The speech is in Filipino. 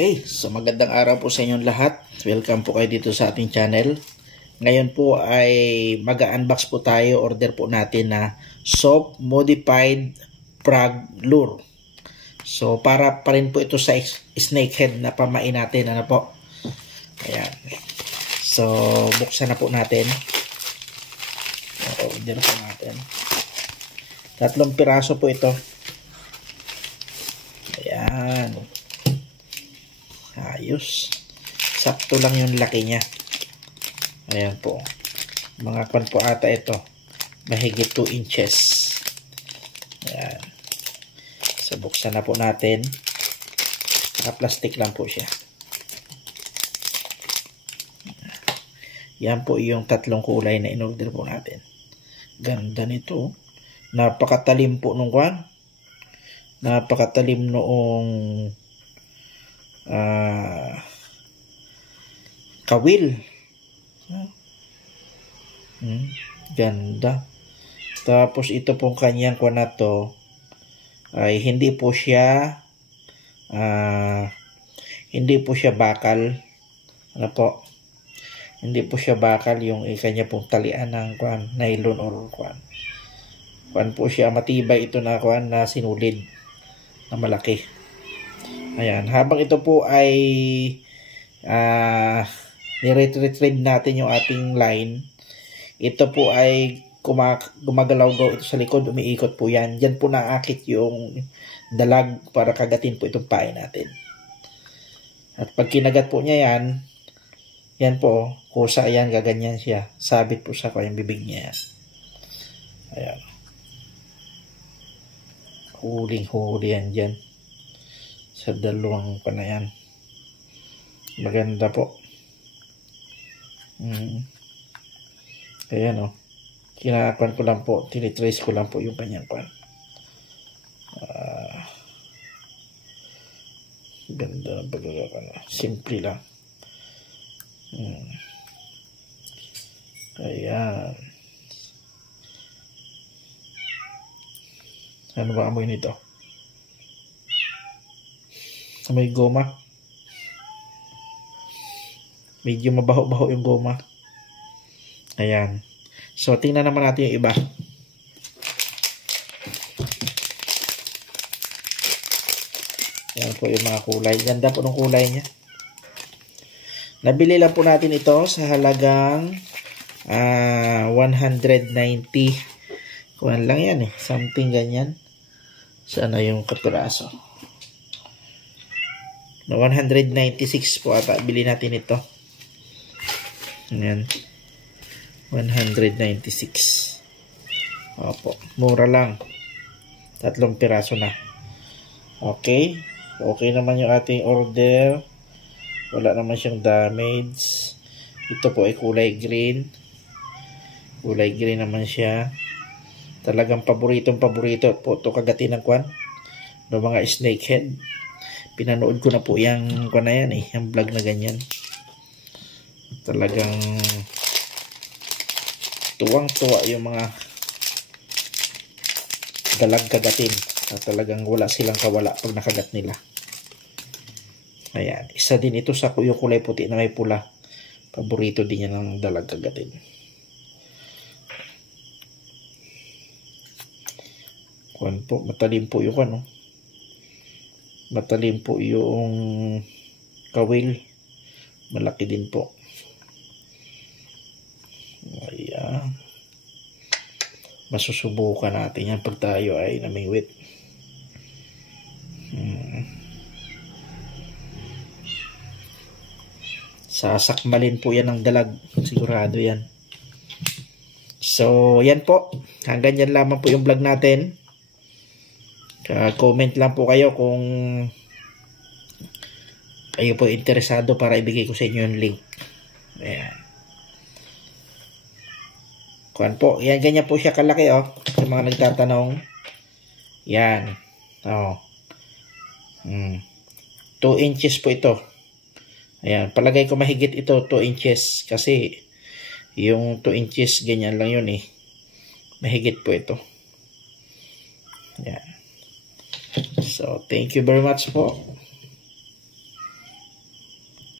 Okay, so magandang araw po sa inyong lahat. Welcome po kayo dito sa ating channel. Ngayon po ay mag-unbox po tayo. Order po natin na soft modified frog lure. So para pa rin po ito sa snakehead na pamain natin. Ano po? Ayan. So buksan na po natin. Order po natin. 3 piraso po ito. Ayan. Ayos. Sakto lang yung laki niya. Ayan po. Mga kwan po ata ito. Mahigit 2 inches. Ayan. So, buksan na po natin. Naka-plastic lang po siya. Yan po yung 3 kulay na in-order po natin. Ganda nito. Napakatalim po nung kwan. Napakatalim noong kawil. Ganda. Tapos ito pong kanyang kwan na to ay hindi po siya bakal. Ano po? Hindi po siya bakal yung kanya pong talian ng kwan, nylon or kwan. Kwan po siya, matibay ito na kwan na sinulid na malaki. Ayan, habang ito po ay ni-retrieve natin yung ating line, ito po ay gumagalaw-gaw ito sa likod, umiikot po yan. Diyan po naakit yung dalag para kagatin po itong pain natin. At pag kinagat po niya yan, yan po, kusa yan, gaganyan siya. Sabit po sa kanyang bibig niya yan. Ayan. Huling-huli yan dyan. Sa dalawang pa na yan. Maganda po. Ayan o. Kinakuan ko lang po. Tinitrace ko lang po yung kanyang pan. Ganda. Simple lang. Ayan. Ano ba amoy nito? May goma. Medyo mabaho-baho yung goma. Ayan. So, tingnan naman natin yung iba. Ayan po yung mga kulay. Ganda po ng kulay niya. Nabili lang po natin ito sa halagang 190. Kuhan lang yan eh. Something ganyan. Sana yung kapiraso. Na 196 po ata. Bili natin ito. Ayan. 196. Opo. Mura lang. 3 piraso na. Okay. Okay naman yung ating order. Wala naman siyang damage. Ito po ay kulay green. Kulay green naman siya. Talagang paborito po ito kagatin ng kwan. No, mga snakehead. Pinanood ko na po yung kwan na yan eh. Yung vlog na ganyan. Talagang tuwang-tuwa yung mga dalag kagatin. Talagang wala silang kawala pag nakagat nila. Ayan. Isa din ito sa yung kulay puti na may pula. Paborito din yan ng dalag kagatin. Kwan po. Matalim po yung ano. Matalim po yung kawil. Malaki din po. Ayan. Masusubukan natin yan pag tayo ay namingwit. Sasakmalin po yan ng dalag. Sigurado yan. So, yan po. Hanggang yan lamang po yung vlog natin. Comment lang po kayo kung kayo po interesado para ibigay ko sa inyo yung link. Ayan. Kuhan po. Yan, ganyan po siya kalaki oh. Sa mga nagtatanong. Yan. Oh. 2 inches po ito. Ayan. Palagay ko mahigit ito 2 inches. Kasi yung 2 inches ganyan lang yun eh. Mahigit po ito. Yan. So, thank you very much po.